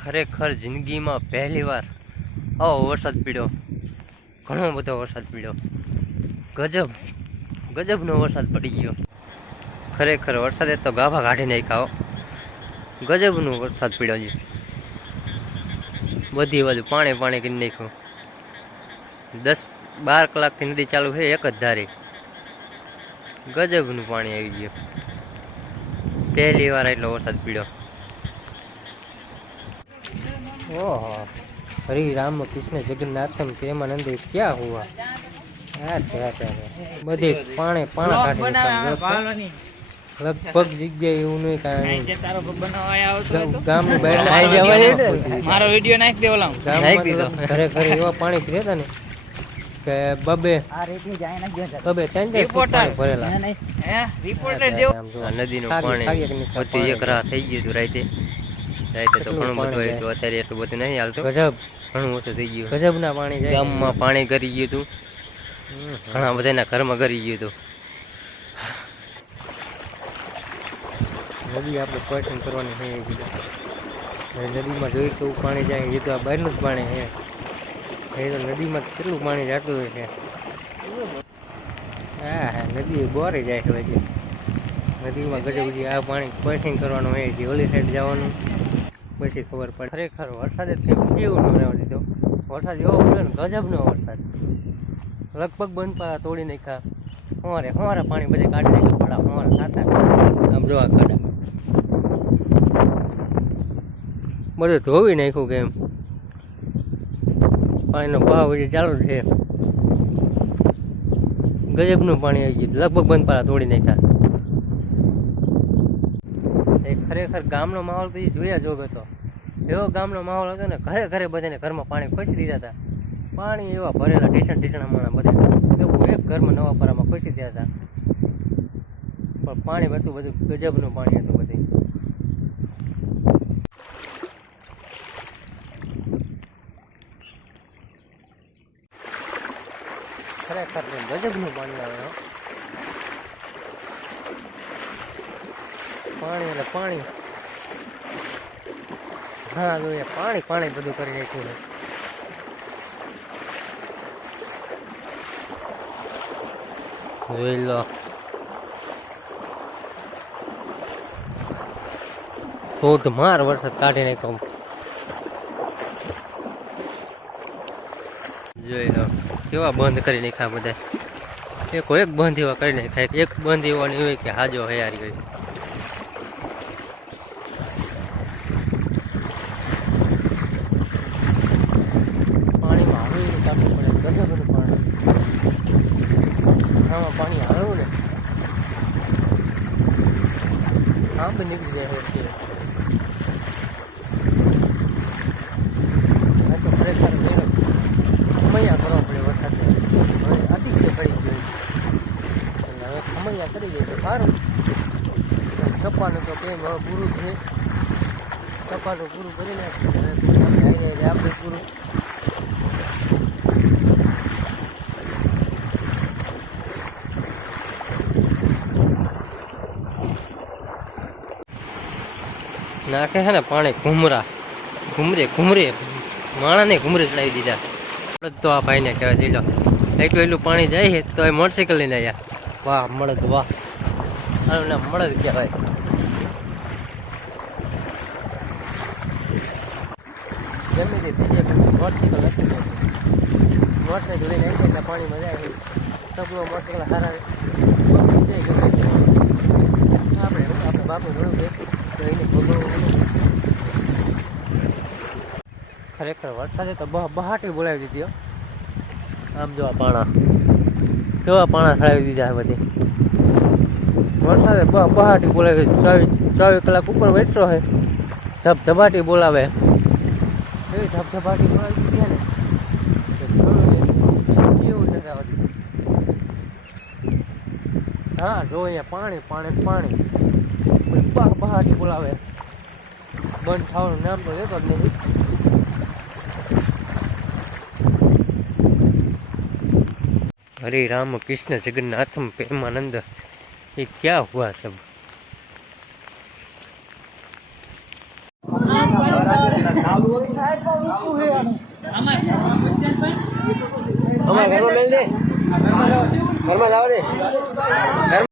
ખરેખર જિંદગીમાં પહેલી વાર આવો વરસાદ પડ્યો, ઘણો બધો વરસાદ પડ્યો, ગજબનો વરસાદ પડી ગયો. ખરેખર વરસાદે તો ગાભા કાઢી નાખ્યા. ગજબનો વરસાદ પડ્યો છે. બધી બાજુ પાણી પાણી કરી નાખ્યું. 10-12 કલાકથી નદી ચાલુ છે એક જ ધારી. ગજબનું પાણી આવી ગયું. પહેલી વાર એટલો વરસાદ પડ્યો. ઓહો, હરે રામ કૃષ્ણ જગન્નાથમ પ્રેમાનંદ ક્યાં હુआ. બધી પાણી કાઢી લગભગ જગ્યાએ એવું નહીં કાંઈ. ગામની બહાર મારો વિડીયો નાખી દે. ઓલા ખરેખર એવા પાણી પીતા ને કે બબે 3 ભરેલા. નદીનું પાણી બધી એક રાહ થઈ ગયું હતું. રાતે તો ઘણું બધું આવ્યું હતું. અત્યારે એટલું બધું નહીં હાલતું. ગજબ ઘણું ઓછું થઈ ગયું. ગજબના પાણી ગામમાં પાણી કરી ગયું હતું. ઘણા બધાના ઘરમાં કરી ગયું હતું. નદી આપણે પર્યટન કરવાની છે. નદીમાં જોઈ કેવું પાણી જાય એ તો આ બહારનું જ પાણી છે. એ તો નદીમાં કેટલું પાણી જતું હોય છે. હા, નદી બોરે જાય છે. નદીમાં ગજબ આ પાણી પર્યટન કરવાનું હોય છે. ઓલી સાઈડ જવાનું પછી ખબર પડે. ખરેખર વરસાદે કેવું ન રહેવા દીધો. વરસાદ એવો પડ્યો ને ગજબનો વરસાદ. લગભગ બંધ પાડા તોડી નાખ્યા. હોરે પાણી બધે કાઢી નાખ્યા. પડા હોરે સાતા આમ જોવા ખાડા બધું ધોવી નાખ્યું. કે એમ પાણીનો ભાવ હજી ચાલુ છે. ગજબનું પાણી આવી ગયું. લગભગ બંધ પાડા તોડી નાખ્યા. ખરેખર ગામનો માહોલ તો જોયા જોગ હતો. એવો ગામનો માહોલ હતો ને, ઘરે ઘરે બધાને ઘરમાં પાણી ખોસી દીધા હતા. પાણી એવા ભરેલા ટીસણ બધા એવું એક ઘરમાં નવાપરામાં ખોસી દીધા હતા. પણ પાણી હતું બધું ગજબનું પાણી હતું. બધું ખરેખર ગજબનું પાણી આવે. પાણી એટલે પાણી. હા જોઈએ પાણી બધું કરી નાખ્યું છે. જોઈ લો ધોધમાર વરસાદ કાઢી નાખ્યો. જોઈ લો કેવા બંધ કરી નાખ્યા બધા. એક બંધ એવા કરી નાખ્યા. એક બંધ એવા નહીં હોય કે હાજો હયારી હોય. પાણીમાં આવી કાઢવું પડે. ગજબનું પાણી. આમાં પાણી હાલવું ને આમ નીકળી જાય. તો ખરેખર ખમૈયા કરવા પડે. વરસાદ હવે અતિશય પડી ગયો. હવે ખમૈયા કરી જાય તો સારું. કપાનું તો કેમ હવે પૂરું છે. કપાનું પૂરું કરી નાખીએ. આપણે પૂરું નાખે છે ને પાણી. ઘુમરે માણાને ઘુમરે ચડાવી દીધા. તો આ ભાઈને કહેવાય. જોઈ લો એટલું પાણી જાય છે તો એ મોટરસાઇકલ લઈને આવ્યા. વાહ મળદ, વાહ. આનું નામ મળદ કહેવાય. જમી દીધી મોટરસાઇકલ નથી. મોટરસાઇકલ લઈને આવી એટલે પાણીમાં જાય. સપનો મોટરસાઇકલ સારા આપણે બાપુ થોડું તો એને ભોગવવું. ખરેખર વરસાદે તો બહાટી બોલાવી દીધી. આમ જો આ પાણા કેવા પાણા ખડાવી દીધા. બધી વરસાદે બહાટી બોલાવી. 24 કલાક ઉપર બેઠો હોય ધબધબાટી બોલાવે. એવી ધબધબાટી બોલાવી દીધી ને એવું ચગાવવા દીધું. હા જો અહીંયા પાણી બહાટી બોલાવે. બંધ થવાનું નામ તો લેતો જ નથી. हरे राम कृष्ण जगन्नाथम प्रेमानंद, ये क्या हुआ सब। ઘરમાં મેલ દે, ઘરમાં જવા દે.